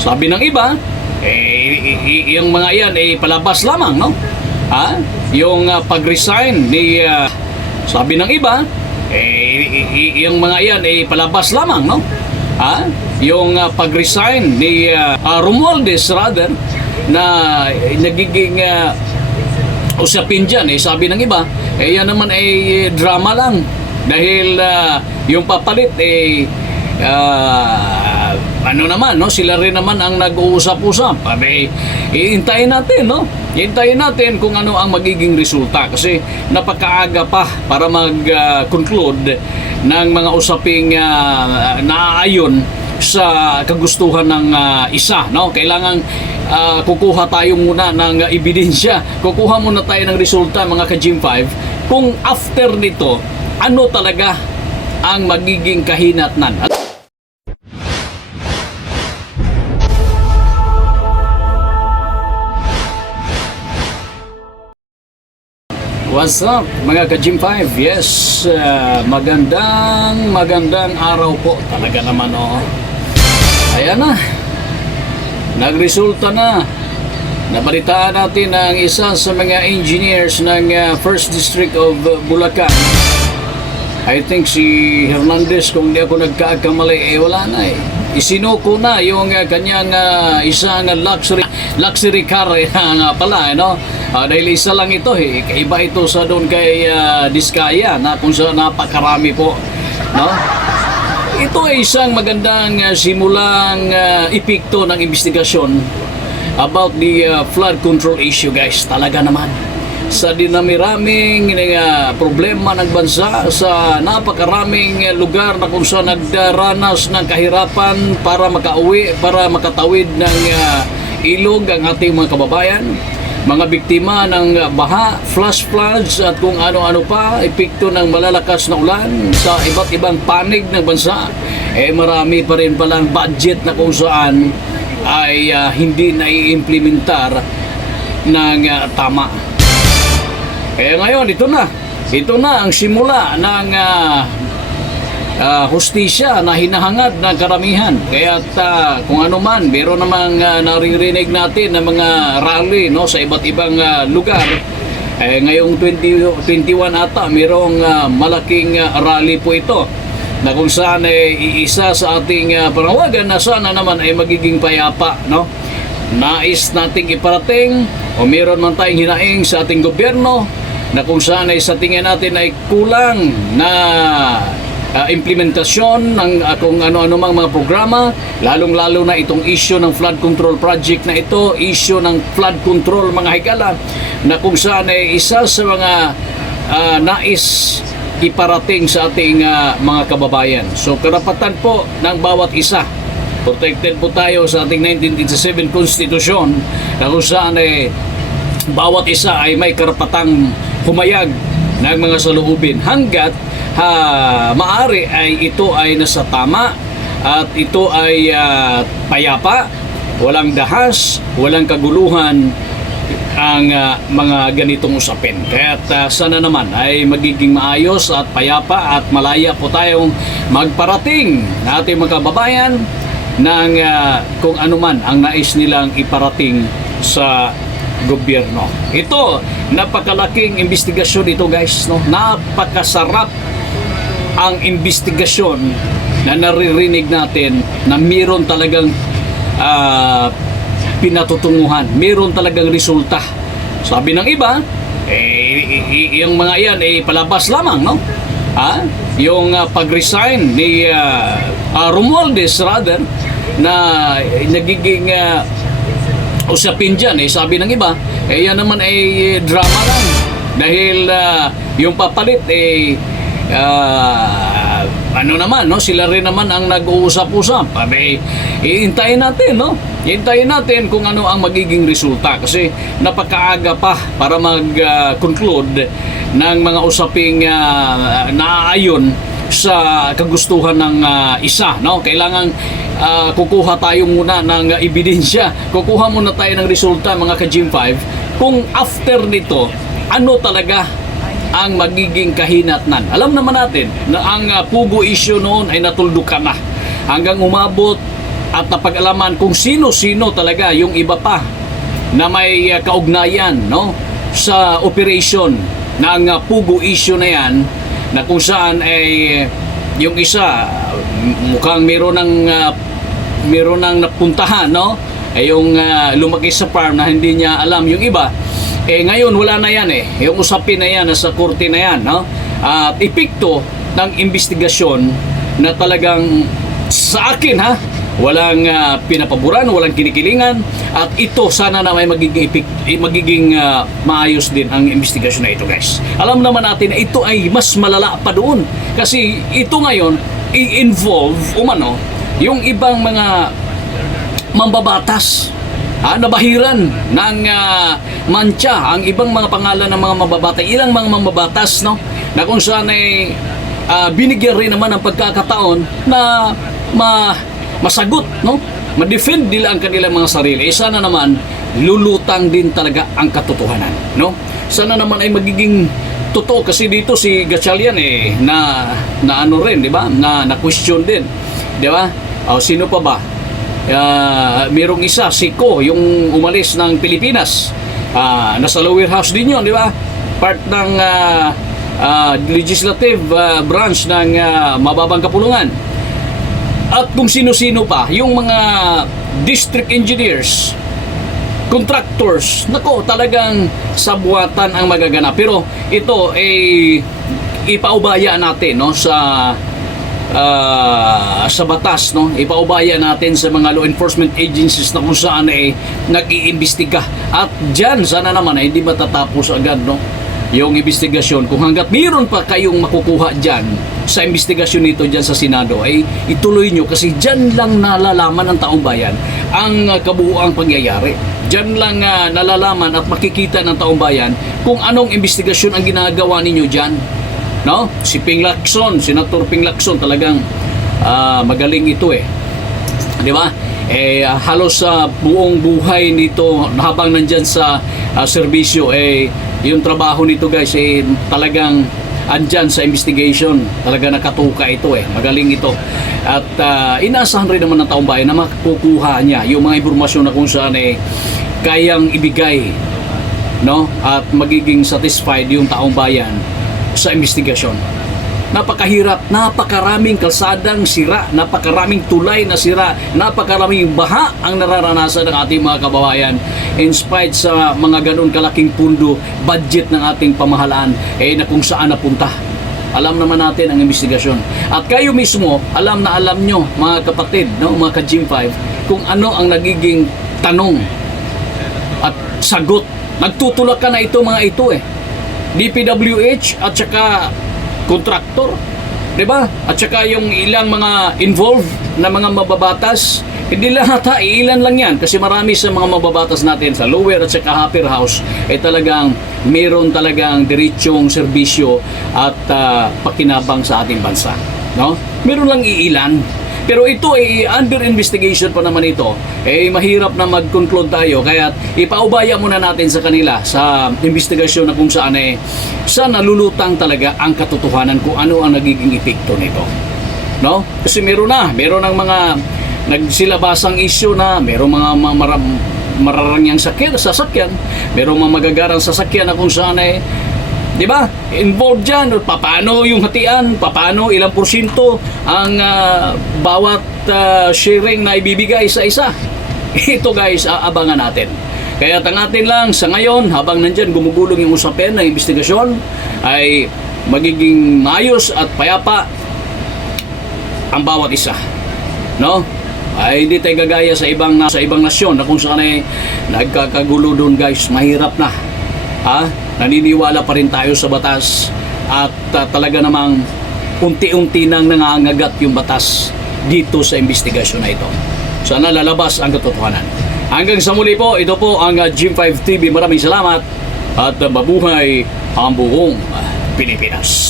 Sabi ng iba, yung mga yan palabas lamang, no? Yung pag-resign ni sabi ng iba, yung mga yan palabas lamang, no? Yung pag-resign ni Romualdez rather na nagiging usapin dyan, sabi ng iba, yan naman ay drama lang dahil yung papalit ano naman, no? Sila rin naman ang nag-uusap-usap. Iintayin natin, no? Iintayin natin kung ano ang magiging resulta kasi napakaaga pa para mag-conclude ng mga usaping naaayon sa kagustuhan ng isa, no? Kailangan kukuha tayo muna ng ebidensya. Kukuha muna tayo ng resulta, mga ka-Gym 5, kung after nito, ano talaga ang magiging kahinatnan. What's up, mga ka-Gym 5? Yes, magandang araw po. Talaga naman, oh. Ayan na. Nagresulta na. Nabalitaan natin ang isa sa mga engineers ng 1st District of Bulacan. I think si Hernandez, kung di ako nagkakamali, wala na isinuko na yung kanyang isang luxury car nga pala, no? Dahil isa lang ito, iba ito sa doon kay Diskaya na kung saan napakarami po, no? Ito ay isang magandang simulang epekto ng investigasyon about the flood control issue, guys. Talaga naman, sa dinami-raming problema ng bansa, sa napakaraming lugar na kung saan nagdaranas ng kahirapan para makauwi, para makatawid ng ilog ang ating mga kababayan, mga biktima ng baha, flash floods at kung ano-ano pa, epekto ng malalakas na ulan sa iba't ibang panig ng bansa, marami pa rin palang budget na kung saan ay hindi nai-implementar ng tama. Kaya ngayon, ito na ang simula ng hustisya na hinahangad ng karamihan. Kaya kung ano man, meron namang naririnig natin ng mga rally, no, sa iba't ibang lugar. Ngayong 2021 ata, merong malaking rally po ito na kung saan iisa sa ating panawagan na sana naman ay magiging payapa, no? Nais nating iparating o meron man tayong hinaing sa ating gobyerno na kung saan ay sa tingin natin ay kulang na implementasyon ng kung ano-ano mang mga programa, lalong-lalo na itong issue ng flood control project na ito, issue ng flood control, mga higala, na kung saan ay isa sa mga nais iparating sa ating mga kababayan. So karapatan po ng bawat isa. Protected po tayo sa ating 1987 Constitution na kung saan bawat isa ay may karapatang humayag ng mga saloobin hanggat maaari ay ito ay nasa tama at ito ay payapa, walang dahas, walang kaguluhan ang mga ganitong usapin. Kaya sana naman ay magiging maayos at payapa at malaya po tayong magparating na ating mga kababayan ng kung ano man ang nais nilang iparating sa gobyerno. Ito, napakalaking investigasyon ito, guys, no? Napakasarap ang investigasyon na naririnig natin na meron talagang pinatutunguhan, meron talagang resulta. Sabi ng iba, yung mga yan palabas lamang, no? Yung pag-resign ni Romualdez rather na nagiging usapin dyan, sabi ng iba, yan naman ay drama lang dahil yung papalit ano naman, no? Sila rin naman ang nag-uusap-usap. Iintayin natin, no? Iintayin natin kung ano ang magiging resulta kasi napakaaga pa para mag-conclude ng mga usaping naaayon sa kagustuhan ng isa, no? Kailangan kukuha tayo muna ng ebidensya. Kukuha muna tayo ng resulta, mga ka-Gym 5, kung after nito, ano talaga ang magiging kahinatnan. Alam naman natin na ang Pugo issue noon ay natuldukan na hanggang umabot at napag-alaman kung sino-sino talaga yung iba pa na may kaugnayan, no, sa operation ng Pugo issue na yan, na kung saan ay yung isa mukhang meron ng napuntahan, no, ay yung lumaki sa farm na hindi niya alam yung iba. Ngayon wala na yan, yung usapin na yan nasa korte na yan, no, at epekto ng investigasyon na talagang sa akin, walang pinapaboran, walang kinikilingan, at ito sana na may magiging maayos din ang investigasyon na ito, guys. Alam naman natin na ito ay mas malala pa doon kasi ito ngayon i-involve umano yung ibang mga mambabatas, nabahiran ng mantsa ang ibang mga pangalan ng mga mambabatas, ilang mga mambabatas, no, na kung saan ay binigyan rin naman ng pagkakataon na masagot, no, ma-defend nila ang kanilang mga sarili. Sana naman lulutang din talaga ang katotohanan, no. Sana naman ay magiging totoo kasi dito si Gatchalian na ano rin, di ba, na question din, di ba. Sino pa ba? Merong isa, si Ko, yung umalis ng Pilipinas, nasa lower house din yun, di ba, part ng legislative branch ng mababang kapulungan. At kung sino-sino pa, yung mga district engineers, contractors, nako, talagang sabuatan ang magaganap. Pero ito ay ipaubaya natin, no, sa batas, no, ipaubaya natin sa mga law enforcement agencies na kung saan nag-iimbestiga. At dyan sana naman ay hindi matatapos agad, no, yung investigasyon. Kung hanggat mayroon pa kayong makukuha dyan sa investigasyon nito dyan sa Senado, ay ituloy nyo kasi dyan lang nalalaman ng taong bayan ang kabuuang pangyayari. Dyan lang nalalaman at makikita ng taong bayan kung anong investigasyon ang ginagawa ninyo dyan, no? Si Ping Lacson, Senator Ping Lacson, talagang magaling ito, di ba? Halos sa buong buhay nito habang nandyan sa serbisyo, yung trabaho nito, guys, talagang andyan sa investigation. Talaga nakatuka ito, magaling ito. At inaasahan rin naman ng taong bayan na makukuha niya yung mga impormasyon na kung saan kayang ibigay, no, at magiging satisfied yung taong bayan sa investigasyon. Napakahirap, napakaraming kalsadang sira, napakaraming tulay na sira, napakaraming baha ang nararanasan ng ating mga kababayan in spite sa mga ganun kalaking pundo, budget ng ating pamahalaan na kung saan napunta. Alam naman natin ang investigasyon. At kayo mismo, alam na alam nyo, mga kapatid, no, mga ka-Gym 5, kung ano ang nagiging tanong at sagot. Nagtutulak ka na ito, mga ito, DPWH at saka kontraktor, di ba? At saka yung ilang mga involved na mga mababatas, hindi lahat, ilan lang yan kasi marami sa mga mababatas natin sa lower at saka upper house talagang meron talagang diretsong serbisyo at pakinabang sa ating bansa, no? Meron lang iilan. Pero ito ay under investigation pa naman ito. Mahirap na mag-conclude tayo. Kaya ipaubaya muna natin sa kanila sa investigasyon na kung saan saan nalulutang talaga ang katotohanan kung ano ang nagiging epekto nito. No? Kasi meron ng mga nagsilabasang issue na meron mga mararangyang sasakyan, meron mga magagarang sasakyan na kung saan di ba? Involved dyan. Paano yung hatian? Paano ilang porsyento ang bawat sharing na ibibigay sa isa? Ito, guys, aabangan natin. Kaya tangatin lang sa ngayon, habang nandyan gumugulong yung usapin ng investigasyon, ay magiging maayos at payapa ang bawat isa. No? Ay hindi tayo gagaya sa ibang nasyon na kung saan nagkakagulo doon, guys. Mahirap na. Naniniwala pa rin tayo sa batas at talaga namang unti-unti nang nangangagat yung batas dito sa investigasyon na ito. Sana lalabas ang katotohanan. Hanggang sa muli po, ito po ang Gym 5 TV. Maraming salamat at mabuhay ang buong Pilipinas.